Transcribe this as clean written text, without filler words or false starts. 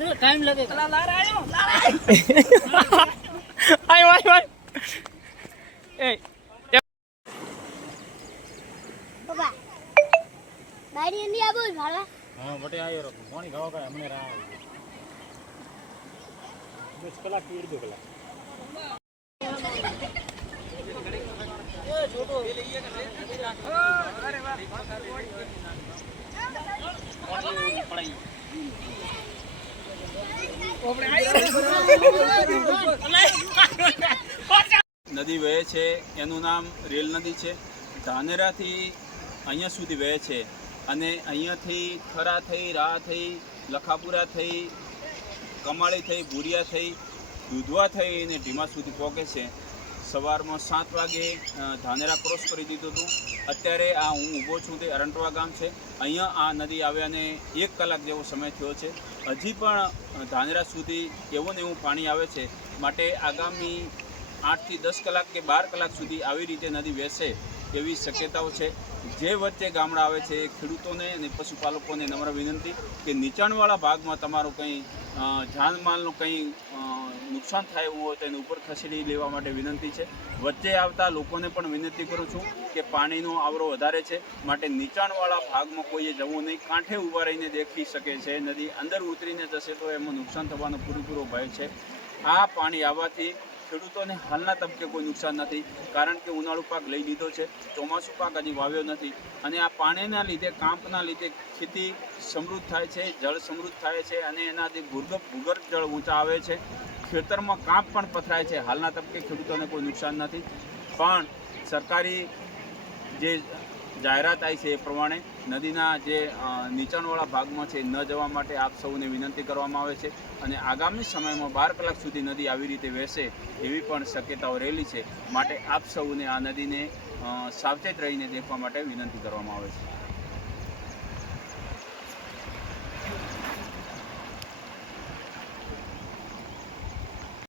Time लगेगा। आयो आयो आयो ए બાબા બારી ની આબો ભાલા हां बटे आयो रो पानी खावा का हमने रहा 10 कलाक की 1.5 कलाक ए छोटो ये लिए अरे वाह पढ़ाई નદી વહે છે એનું નામ રેલ નદી છે. ધાનેરાથી અહીંયા સુધી વહે છે અને અહીંયાથી ખરા થઈ, રાહ થઈ, લખાપુરા થઈ, કમાળી થઈ, ભૂરિયા થઈ, દૂધવા થઈ અને ઢીમા સુધી પહોંચે છે. સવારમાં 7 વાગે ધાનેરા ક્રોસ કરી દીધું હતું. અત્યારે આ હું ઊભો છું તે અરંટવા ગામ છે. અહીંયા આ નદી આવ્યાને 1 કલાક જેવો સમય થયો છે. હજી પણ ધાનેરા સુધી એવું ને એવું પાણી આવે છે. માટે આગામી 8 થી 10 કલાક કે 12 કલાક સુધી આવી રીતે નદી વહેશે એવી શક્યતાઓ છે. જે વચ્ચે ગામડા આવે છે ખેડૂતોને અને પશુપાલકોને નમ્ર વિનંતી કે નીચાણવાળા ભાગમાં તમારું કંઈ જાનમાલનું કંઈ નુકસાન થાય એવું હોય તો એને ઉપર ખસેડી લેવા માટે વિનંતી છે. વચ્ચે આવતા લોકોને પણ વિનંતી કરું છું કે પાણીનો આવરો વધારે છે માટે નીચાણવાળા ભાગમાં કોઈએ જવું નહીં. કાંઠે ઊભા રહીને દેખી શકે છે. નદી અંદર ઉતરીને જશે તો એમાં નુકસાન થવાનો પૂરેપૂરો ભય છે. આ પાણી આવવાથી ખેડૂતોને હાલના તબક્કે કોઈ નુકસાન નથી, કારણ કે ઉનાળુ પાક લઈ લીધો છે, ચોમાસું પાક હજી વાવ્યો નથી અને આ પાણીના લીધે, કાંપના લીધે ખેતી સમૃદ્ધ થાય છે, જળ સમૃદ્ધ થાય છે અને એનાથી ભૂગર્ભ જળ ઊંચા આવે છે. ખેતરમાં કાંપ પણ પથરાય છે. હાલના તબક્કે ખેડૂતોને કોઈ નુકસાન નથી, પણ સરકારી જે જાહેરાત આવી છે એ પ્રમાણે નદીના જે નીચાણવાળા ભાગમાં છે ન જવા માટે આપ સૌને વિનંતી કરવામાં આવે છે અને આગામી સમયમાં 12 કલાક સુધી નદી આવી રીતે વહેશે એવી પણ શક્યતાઓ રહેલી છે. માટે આપ સૌને આ નદીને સાવચેત રહીને દેખવા માટે વિનંતી કરવામાં આવે છે.